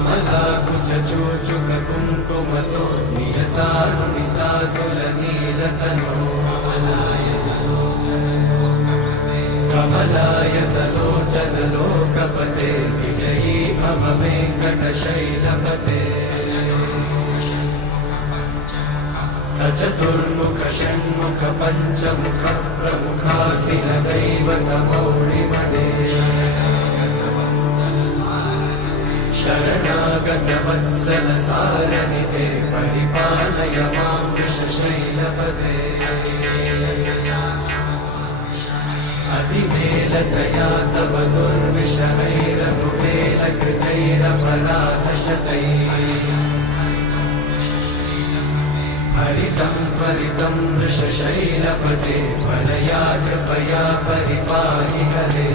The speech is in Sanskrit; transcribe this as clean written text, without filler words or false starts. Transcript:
कमलाकुचूचुक कुङ्कुमतो नियतारुणितातुलनीलतनो कमलायतलोचन लोकपते विजयी मम वेङ्कटशैलपते सचतुर्मुख षण्मुख पञ्चमुख प्रमुखाखिल दैवतमौलिमणे शरणागत वत्सल सारनिधे परिपालय मां वृषशैलपते अतिवेलतया तव दुर्विषहैरनुवेलकृतैरपराधशतैः हरितं त्वरितं वृषशैलपते वरया कृपया परिपाहि हरे।